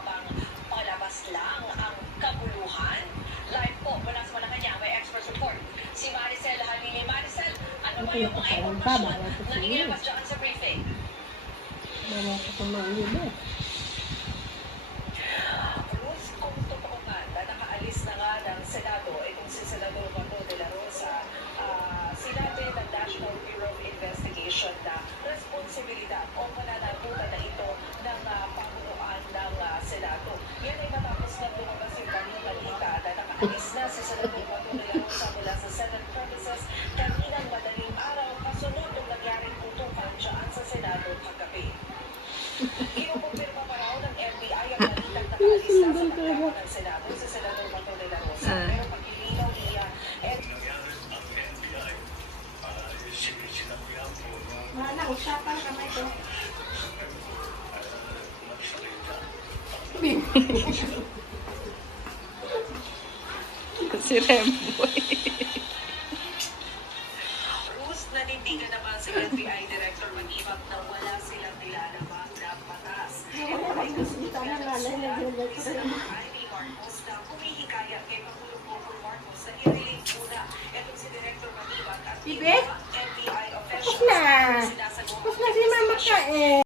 pa bang palabas lang ang kabuluhan? Live po mula sa Malacanang, may expert report. Si Maricel Halili. Maricel, ano ba yung mga impormasyon na nilabas dyan sa briefing? Ruth, kung totoo man na nakaalis na nga ng Senado, itong si Senador Bato de la Rosa, sinabi ng National Bureau of Investigation na responsibilidad o pananagutan na ito ng pamunuan ng Senado. Yan ay matapos na lumabas yung balita na nakaalis na si Senador Bato de la Rosa mula sa Senate premises kaninang madaling araw kasunod ng nangyaring putukan dyan sa Senado kagabi. Kinukumpirma pa raw ng FBI ang balitang nakaalis na sa pagkakaroon ng Senado si Senador Bato de la Rosa. Pero paglilinaw niya, usapan kamay ko. Si Remboy. Ruth, nanindigan naman si FBI Director Mag-ibag na wala silang nilalabag na batas. Ito ay kasunod na ng sulat ni Amy Marcos na humihikaya kay Pangulong Bongbong Marcos na i-release muna itong si Director Mag-ibag at Bibe? FBI officials. Tapos na si Mama ka eh.